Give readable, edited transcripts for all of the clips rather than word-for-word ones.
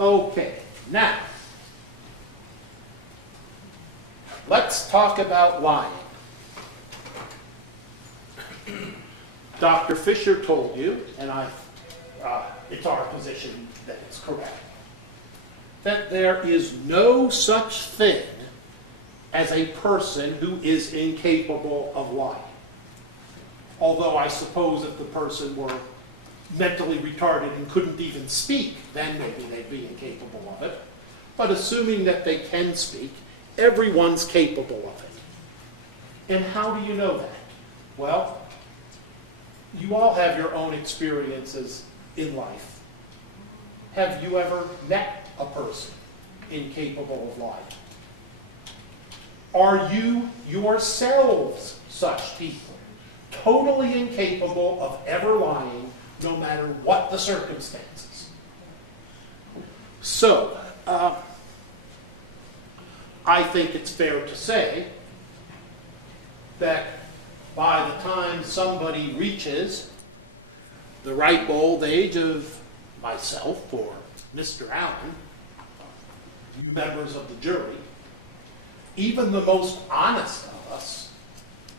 Okay, now, let's talk about lying. Dr. Fisher told you, and it's our position that it's correct, that there is no such thing as a person who is incapable of lying. Although I suppose if the person were mentally retarded and couldn't even speak, then maybe they'd be incapable of it. But assuming that they can speak, everyone's capable of it. And how do you know that? Well, you all have your own experiences in life. Have you ever met a person incapable of lying? Are you yourselves such people, totally incapable of ever lying, no matter what the circumstances? So, I think it's fair to say that by the time somebody reaches the ripe old age of myself or Mr. Allen, you members of the jury, even the most honest of us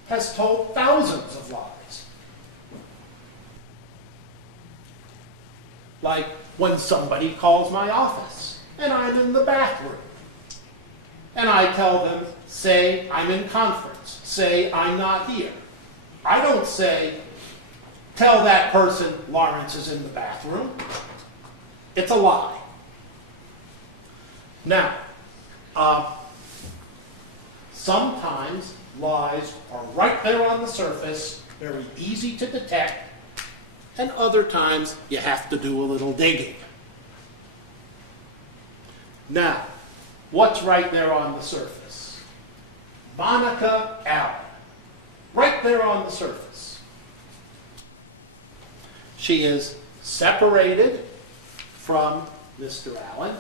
has told thousands of lies. Like when somebody calls my office and I'm in the bathroom. And I tell them, say I'm in conference, say I'm not here. I don't say, tell that person Lawrence is in the bathroom. It's a lie. Now, sometimes lies are right there on the surface, very easy to detect, and other times you have to do a little digging. Now, what's right there on the surface? Monica Allen. Right there on the surface. She is separated from Mr. Allen.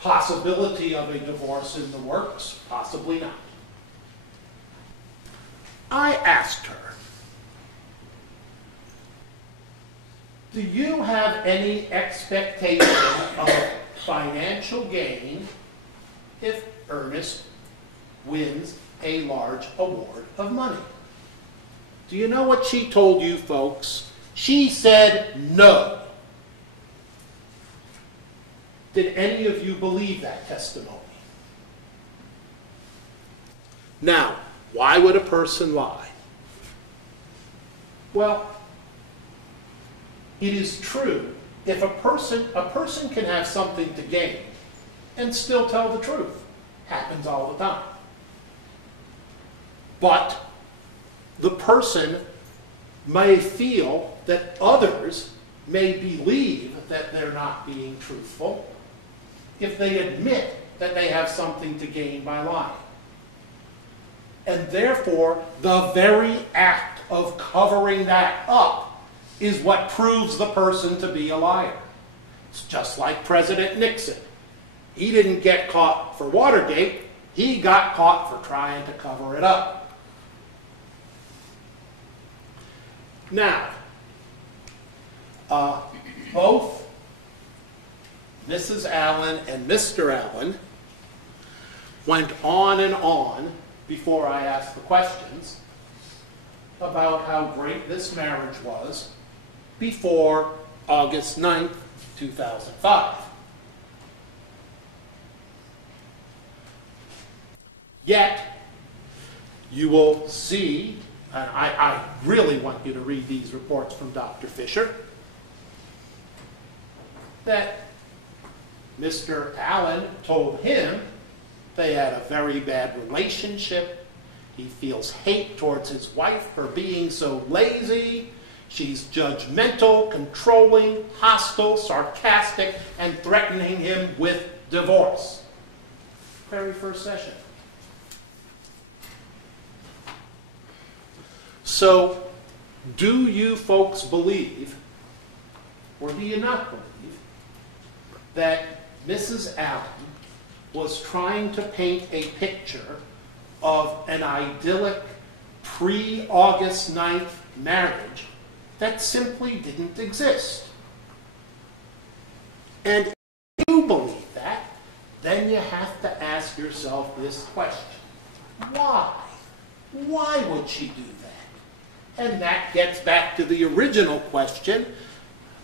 Possibility of a divorce in the works? Possibly not. I asked her, do you have any expectation of financial gain if Ernest wins a large award of money? Do you know what she told you folks? She said no. Did any of you believe that testimony? Now, why would a person lie? Well, it is true. If a person can have something to gain and still tell the truth. Happens all the time. But the person may feel that others may believe that they're not being truthful if they admit that they have something to gain by lying. And therefore, the very act of covering that up is what proves the person to be a liar. It's just like President Nixon. He didn't get caught for Watergate. He got caught for trying to cover it up. Now, both Mrs. Allen and Mr. Allen went on and on before I asked the questions about how great this marriage was before August 9th, 2005. Yet, you will see, and I really want you to read these reports from Dr. Fisher, that Mr. Allen told him they had a very bad relationship. He feels hate towards his wife for being so lazy. She's judgmental, controlling, hostile, sarcastic, and threatening him with divorce. Very first session. So, do you folks believe, or do you not believe, that Mrs. Allen was trying to paint a picture of an idyllic pre-August 9th marriage that simply didn't exist? And if you believe that, then you have to ask yourself this question. Why? Why would she do that? And that gets back to the original question.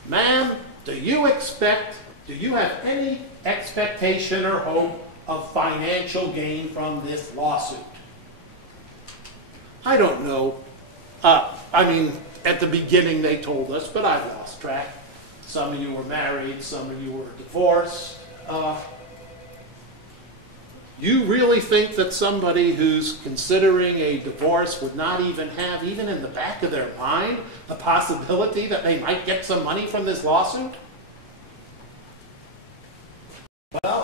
Ma'am, do you have any expectation or hope of financial gain from this lawsuit? I don't know. I mean, at the beginning they told us, but I've lost track. Some of you were married, some of you were divorced. You really think that somebody who's considering a divorce would not even have, even in the back of their mind, the possibility that they might get some money from this lawsuit? Well,